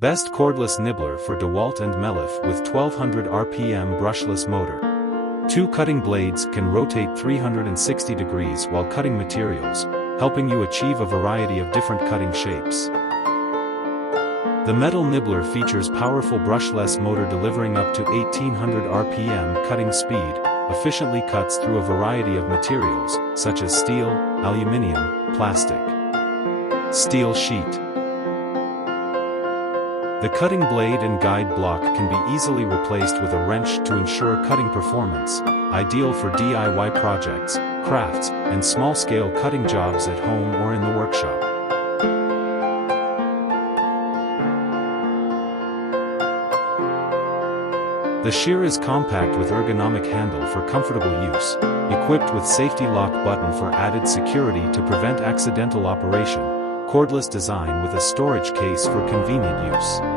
Best cordless nibbler for Dewalt and Melif with 1200 RPM brushless motor. Two cutting blades can rotate 360 degrees while cutting materials, helping you achieve a variety of different cutting shapes. The metal nibbler features powerful brushless motor delivering up to 1800 RPM cutting speed, efficiently cuts through a variety of materials, such as steel, aluminium, plastic, steel sheet. The cutting blade and guide block can be easily replaced with a wrench to ensure cutting performance, ideal for DIY projects, crafts, and small-scale cutting jobs at home or in the workshop. The shear is compact with ergonomic handle for comfortable use, equipped with safety lock button for added security to prevent accidental operation, cordless design with a storage case for convenient use.